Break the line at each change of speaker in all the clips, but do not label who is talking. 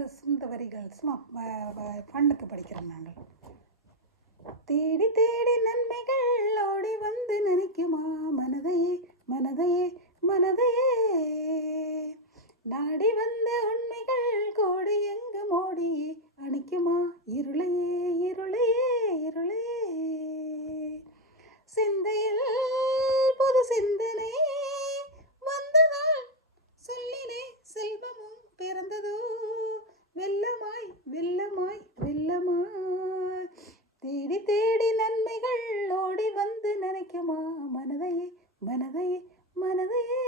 சுந்த வரிகள் சும்மா வ- படிக்கிறோம் நாங்கள். தேடி தேடி நன்மைகள் ஓடி வந்து நினைக்குமா? மனதையே மனதையே மனதையே. நாடி வந்த உண்மைகள் கோடி எங்கு மோடி? அணைக்குமா? இருளையே இருளையே இருளையே சிந்தையில் புது சிந்தனை வந்ததால் சொல்லினே செல்வமும் பிறந்ததோ? வெல்லமாய் வெல்லமாய் வெல்லமாய் தேடி தேடி நன்மைகள் ஓடி வந்து நினைக்குமா? மனதையே மனதையே மனதையே.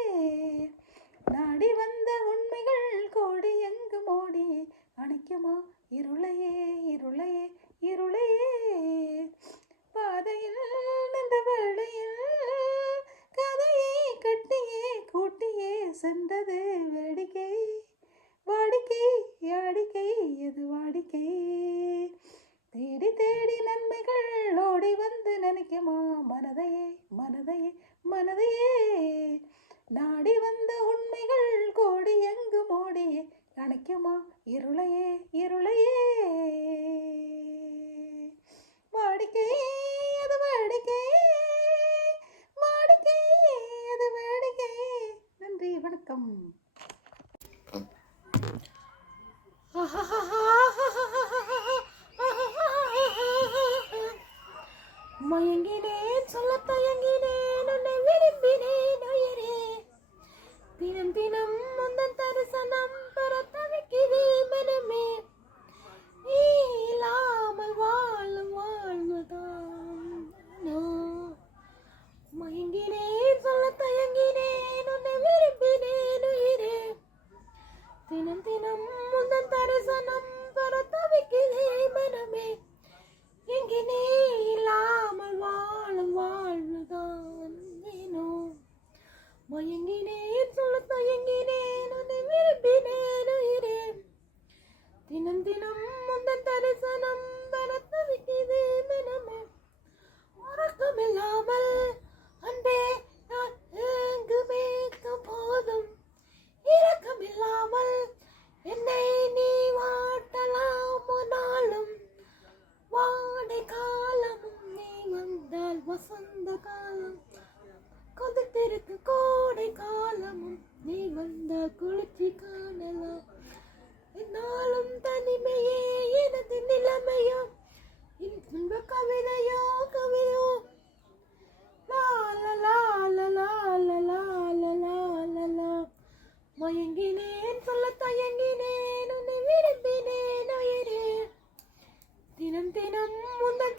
நாடி வந்த உண்மைகள் கோடி எங்கு மோடி அணைக்குமா இருளையே இருளையே இருளையே பாதையில் நின்ற வேளையில் கதையை கட்டியே கூட்டியே சென்றது வேடிக்கை வாடிக்கை யாடிக்கை எது வாடிக்கை தேடி தேடி நன்மைகள் ஓடி வந்து நினைக்குமா மனதையே மனதையே. நாடி வந்த உண்மைகள் கோடி எங்கு மோடியே. அணைக்குமா இருளையே இருளையே. வாடிக்கை அது வேடிக்கை வாடிக்கை அது வேடிக்கை நன்றி வணக்கம்.
ஆஹா மயங்கினேன் சொல்ல தயங்கினேன் உன்னை விரும்பினேன் உயிரே. தினம் தினம் முந்தன் தரிசனம் பெற தவிக்குது மனமே நீ இல்லாமல் வாழும் வாழ்வுதான் நான். மயங்கினேன் சொல்ல தயங்கினேன் உன்னை விரும்பினேன் உயிரே தினம் தினம் முந்தன் தரிசனம் பெற தவிக்குதே மனமே எங்கே நீ இல்லாமல் வாழும் வாழ்வுதான் ஏனோ மயங்கினேன் சொல்ல தயங்கினேன் உன்னை விரும்பினேன் உயிரே தினம் தினம் சுதந்திரக்கு கோடை காலமும் நீ வந்தால் குளிர்ச்சி காணலாம் நாளும் தனிமையே எனது நிலைமையோ இன்ப கவிதையோ கவியோ மயங்கினேன் சொல்ல தயங்கினேன் உன்னை விரும்பினேன் தினம் தினம் உந்தன்